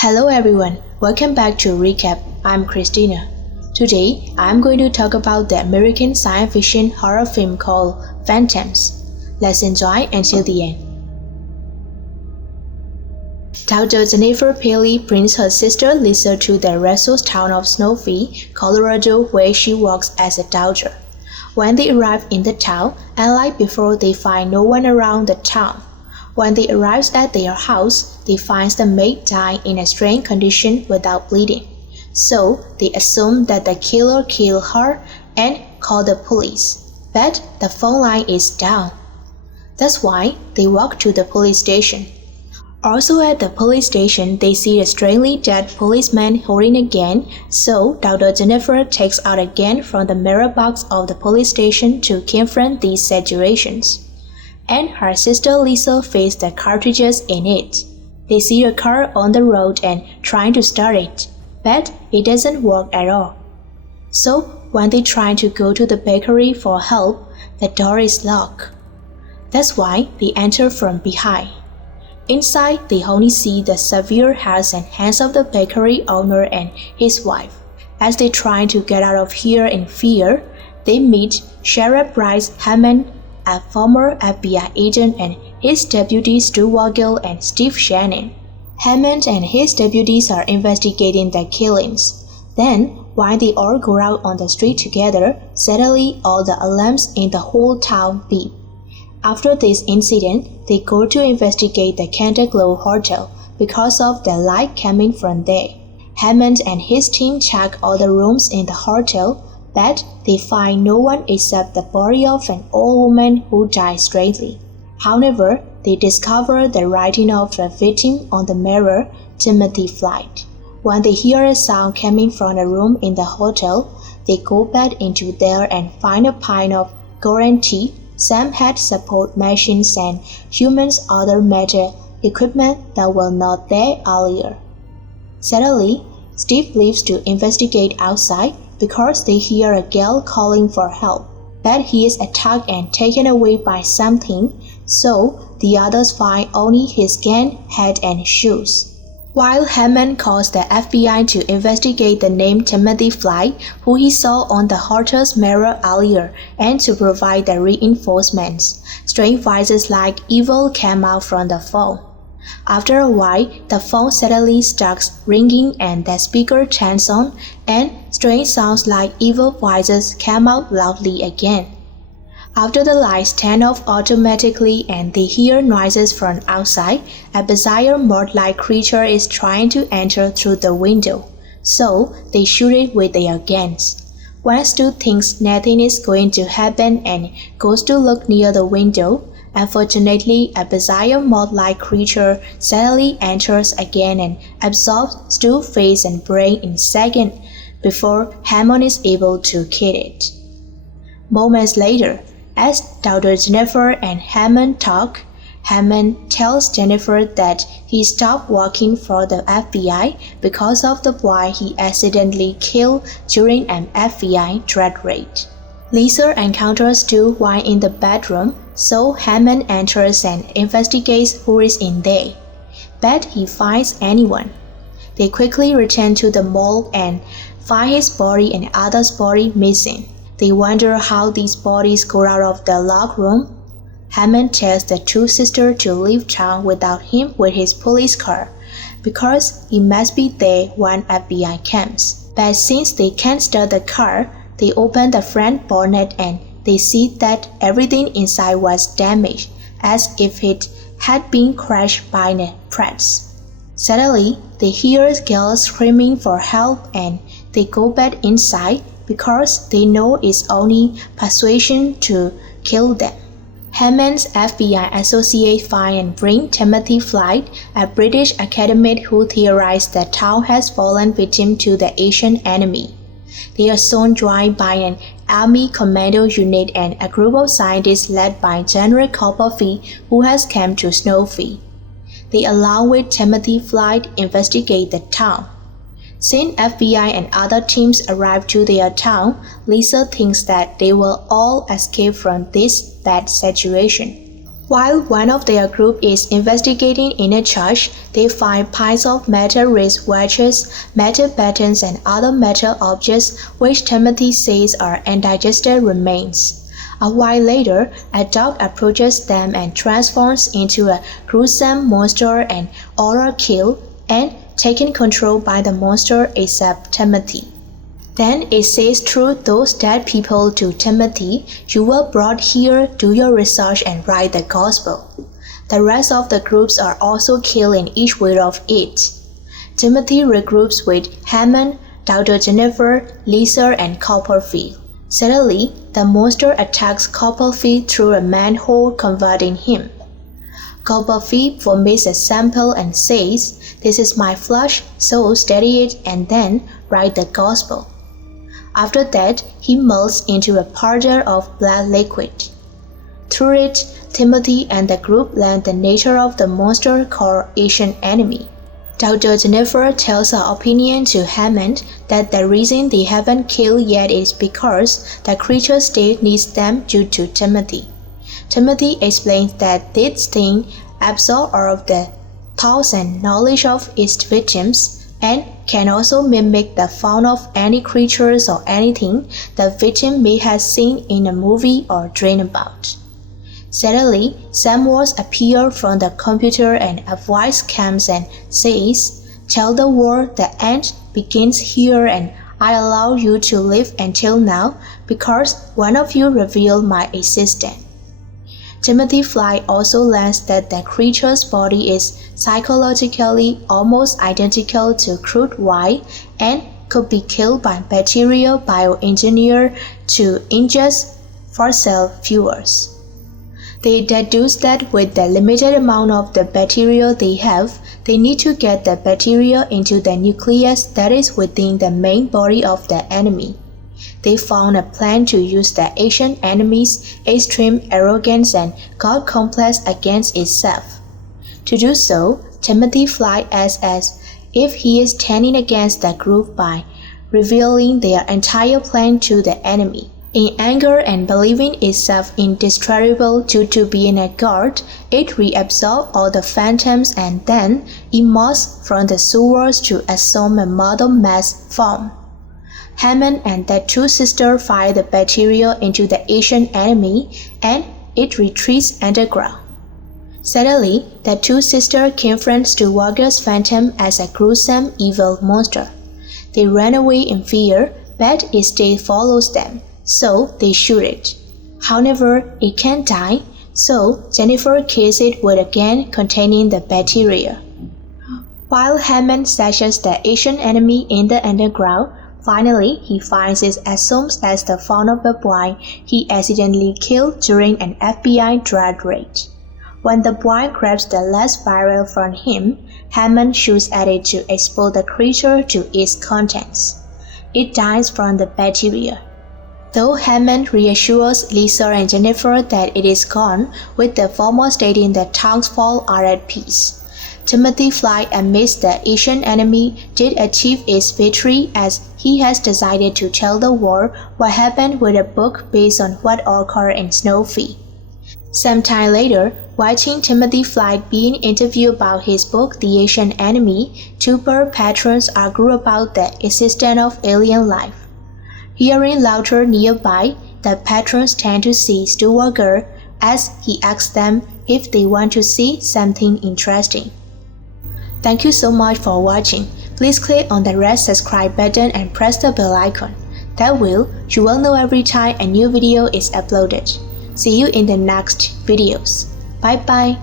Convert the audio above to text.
Hello everyone, welcome back to Recap. I'm Christina. Today, I'm going to talk about the American science fiction horror film called Phantoms. Let's enjoy until the end. Dr. Jennifer Paley brings her sister Lisa to the resource town of Snowflake, Colorado, where she works as a doctor. When they arrive in the town, unlike before, they find no one around the town. When they arrive at their house, they find the maid dying in a strange condition without bleeding. So they assume that the killer killed her and call the police. But the phone line is down. That's why they walk to the police station. Also at the police station, they see a strangely dead policeman holding a gun, so Dr. Jennifer takes out a gun from the mirror box of the police station to confront these situations. And her sister Lisa finds the cartridges in it. They see a car on the road and trying to start it, but it doesn't work at all. So when they try to go to the bakery for help, the door is locked. That's why they enter from behind. Inside, they only see the severe heads and hands of the bakery owner and his wife. As they try to get out of here in fear, they meet Sheriff Bryce Hammond, a former FBI agent, and his deputies Stu Vogel and Steve Shannon. Hammond and his deputies are investigating the killings. Then, while they all go out on the street together, suddenly all the alarms in the whole town beep. After this incident, they go to investigate the Canterglow Hotel because of the light coming from there. Hammond and his team check all the rooms in the hotel, but they find no one except the body of an old woman who died strangely. However, they discover the writing of the victim on the mirror, Timothy Flight. When they hear a sound coming from a room in the hotel, they go back into there and find a pile of gold tea, some head support machines, and humans' other metal equipment that were not there earlier. Suddenly, Steve leaves to investigate outside because they hear a girl calling for help, but he is attacked and taken away by something, so the others find only his gun, hat, and shoes. While Hammond calls the FBI to investigate the name Timothy Flight, who he saw on the hotel's mirror earlier, and to provide the reinforcements, strange voices like evil come out from the phone. After a while, the phone suddenly starts ringing and the speaker turns on, and strange sounds like evil voices come out loudly again. After the lights turn off automatically and they hear noises from outside, a bizarre moth-like creature is trying to enter through the window, so they shoot it with their guns. When Stu thinks nothing is going to happen and goes to look near the window, unfortunately, a bizarre moth-like creature suddenly enters again and absorbs Stu's face and brain in seconds before Hammond is able to kill it. Moments later, as Dr. Jennifer and Hammond talk, Hammond tells Jennifer that he stopped working for the FBI because of the boy he accidentally killed during an FBI drug raid. Lisa encounters Stu while in the bedroom, so Hammond enters and investigates who is in there. But he finds anyone. They quickly return to the morgue and find his body and others' body missing. They wonder how these bodies got out of the locked room. Hammond tells the two sisters to leave town without him with his police car, because he must be there when FBI comes. But since they can't start the car, they open the front bonnet and they see that everything inside was damaged, as if it had been crashed by a press. Suddenly, they hear girls screaming for help and they go back inside because they know it's only persuasion to kill them. Hammond's FBI associate find and bring Timothy Flight, a British academic who theorized that town has fallen victim to the Asian enemy. They are soon joined by an Army Commando unit and a group of scientists led by General Copperfield, who has come to Snowflake. They, along with Timothy Flight, investigate the town. Since FBI and other teams arrive to their town, Lisa thinks that they will all escape from this bad situation. While one of their group is investigating in a church, they find piles of metal wristwatches, metal buttons, and other metal objects which Timothy says are undigested remains. A while later, a dog approaches them and transforms into a gruesome monster, and all are killed and taken control by the monster except Timothy. Then it says through those dead people to Timothy, "You were brought here, do your research and write the gospel." The rest of the groups are also killed in each way of it. Timothy regroups with Hammond, Dr. Jennifer, Lisa, and Copperfield. Suddenly, the monster attacks Copperfield through a manhole, converting him. Copperfield vomits a sample and says, "This is my flesh, so study it and then write the gospel." After that, he melts into a powder of black liquid. Through it, Timothy and the group learn the nature of the monster called Ancient Enemy. Dr. Jennifer tells her opinion to Hammond that the reason they haven't killed yet is because the creature still needs them due to Timothy. Timothy explains that this thing absorbs all of the thoughts and knowledge of its victims and can also mimic the form of any creatures or anything the victim may have seen in a movie or dream about. Suddenly, Samwise appears from the computer and a voice comes and says, "Tell the world the end begins here and I allow you to live until now because one of you revealed my existence." Timothy Fly also learns that the creature's body is psychologically almost identical to crude Y and could be killed by bacterial bioengineered to ingest fossil fuels. They deduce that with the limited amount of the bacteria they have, they need to get the bacteria into the nucleus that is within the main body of the enemy. They found a plan to use the Ancient Enemy's extreme arrogance and God complex against itself. To do so, Timothy Fly acts as if he is standing against the group by revealing their entire plan to the enemy. In anger and believing itself indestructible due to being a god, it reabsorbs all the phantoms and then emerges from the sewers to assume a model mass form. Hammond and the two sisters fire the bacteria into the Ancient Enemy and it retreats underground. Suddenly, the two sisters confront Stillwater's phantom as a gruesome evil monster. They run away in fear, but it still follows them, so they shoot it. However, it can't die, so Jennifer kills it with a gun containing the bacteria. While Hammond searches the Ancient Enemy in the underground, finally he finds it assumed as the form of a boy he accidentally killed during an FBI drug raid. When the boy grabs the last barrel from him, Hammond shoots at it to expose the creature to its contents. It dies from the bacteria. Though Hammond reassures Lisa and Jennifer that it is gone, with the former stating that townsfolk are at peace. Timothy Fly admits the Ancient Enemy did achieve its victory as he has decided to tell the world what happened with a book based on what occurred in Snowfall. Sometime later, watching Timothy Fly being interviewed about his book The Ancient Enemy, two bird patrons argue about the existence of alien life. Hearing louder nearby, the patrons tend to see Stillwater as he asks them if they want to see something interesting. Thank you so much for watching. Please click on the red subscribe button and press the bell icon. That way, you will know every time a new video is uploaded. See you in the next videos. Bye bye.